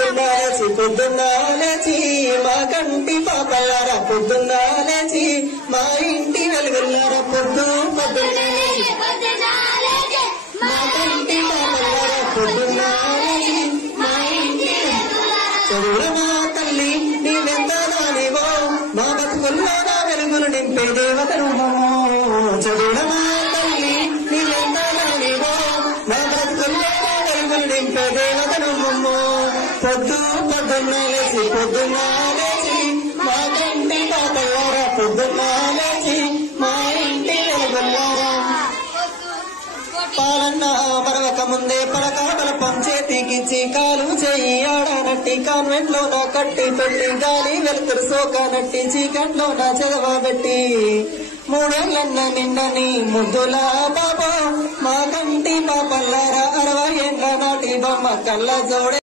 పొద్దున్న లేచి మా కంటి పాపల్లారా పొద్దున్న లేచి మా ఇంటి వెలుగుల్లారా పొద్దున్న లేచి మా కంటి పాపల్లారా పొద్దున్న లేచి మా ఇంటి చదువులమా తల్లి నీవెంత దానివో మా బతుకుల్లో నా వెలుగులు నింపే దేవతను చదువులమా తల్లి నీవెంత దానివో మా బతుకుల్లో నా వెలుగులు నింపే దేవతను పొద్దున్న లేచి మా కంటి పాపల్లారా పొద్దున్న లేచి మా ఇంటి వెలుగుల్లారా పాలన్న మరవక ముందే పడకాటలపం చేతికిచ్చి కాలు చేయి ఆడనట్టి కాన్వెంట్ లో నా కట్టి పెట్టి గాలి వెలుతురు సోకానట్టి చీకట్లో నా చదవబెట్టి మూడేళ్లన్న నిండని ముద్దుల బాబా మా కంటి పాపల్లారా 60 ఏండ్ల నాటి బొమ్మ కళ్ళ జోడే